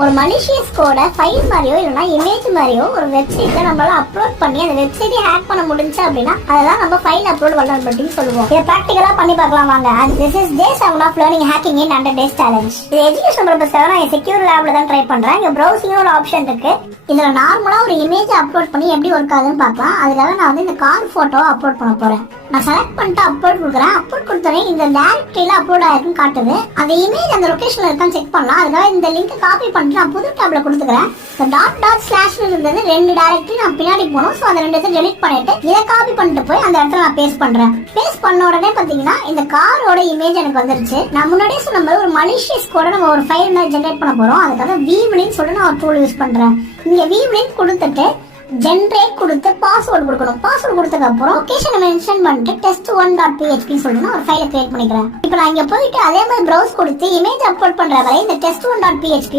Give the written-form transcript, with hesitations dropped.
ஒரு மலிஷியஸ் கோட ஃபைல் மாதிரியோ இல்லைன்னா இமேஜ் மாதிரியோ ஒரு வெப்சைட்ல நம்மளால அப்லோட் பண்ணி அந்த வெப்சைட்டை ஹேக் பண்ண முடிஞ்சு அப்படின்னா அதெல்லாம் நம்ம ஃபைல் அப்லோட் வல்னரபிலிட்டின்னு சொல்லுவோம். இதை ப்ராக்டிகலா பண்ணி பார்க்கலாம் வாங்க. This is day 7 of learning hacking in 100 days challenge. இது எஜுகேஷன் பர்பஸ்க்காக நான் செக்யூர் லேப்ல தான் ட்ரை பண்றேன். இங்க ப்ரௌசிங்னு ஒரு ஆப்ஷன் இருக்கு. இதுல நார்மலா ஒரு இமேஜ் அப்லோட் பண்ணி எப்படி ஒர்க் ஆகுதுன்னு பார்க்கலாம். அதுக்காக நான் வந்து இந்த கார் போட்டோ அப்லோட் பண்ண போறேன். நான் செலக்ட் பண்ணிட்டு அப்லோட் கொடுக்குறேன். அப்லோட் கொடுத்தோடனே இந்த டைரக்டரியில அப்லோட் ஆயிருக்குன்னு காட்டுது. அந்த இமேஜ் அந்த லொகேஷன்ல இருக்கான்னு செக் பண்ணலாம். அதுக்காக இந்த லிங்க் காப்பி பண்ணிட்டு நான் புது டேப்ல கொடுத்துக்கிறேன். .// இருந்தது 2 டைரக்டரி நான் பின்னாடி போகணும். ஸோ அந்த 2 இடத்த டெலிட் பண்ணிட்டு இதை காப்பி பண்ணிட்டு போய் அந்த இடத்துல நான் பேஸ்ட் பண்றேன். பேஸ்ட் பண்ண உடனே பாத்தீங்கன்னா இந்த காரோட இமேஜ் எனக்கு வந்துருச்சு. நான் முன்னாடியே சொன்ன மாதிரி ஒரு மலிஷியஸ் கூட நம்ம ஒரு ஃபைல் ஜெனரேட் பண்ண போறோம். அதுக்காக வீவ்லின்னு சொல்லி நான் ஒரு டூல் யூஸ் பண்றேன். இங்க வீவ்லின்னு கொடுத்துட்டு ஜென்ரேட் கொடுத்து பாஸ்வேர்ட் கொடுக்கணும். பாஸ்வேர்ட் கொடுத்ததுக்கு அப்புறம் லொகேஷனை மென்ஷன் பண்ணிட்டு test1.php சொல்லி ஒரு ஃபைலை கிரியேட் பண்ணிக்கிறேன். இப்போ நான் இங்க போயிட்டு அதே மாதிரி ப்ரௌஸ் கொடுத்து இமேஜ் அப்லோட் பண்ற வரை இந்த test1.php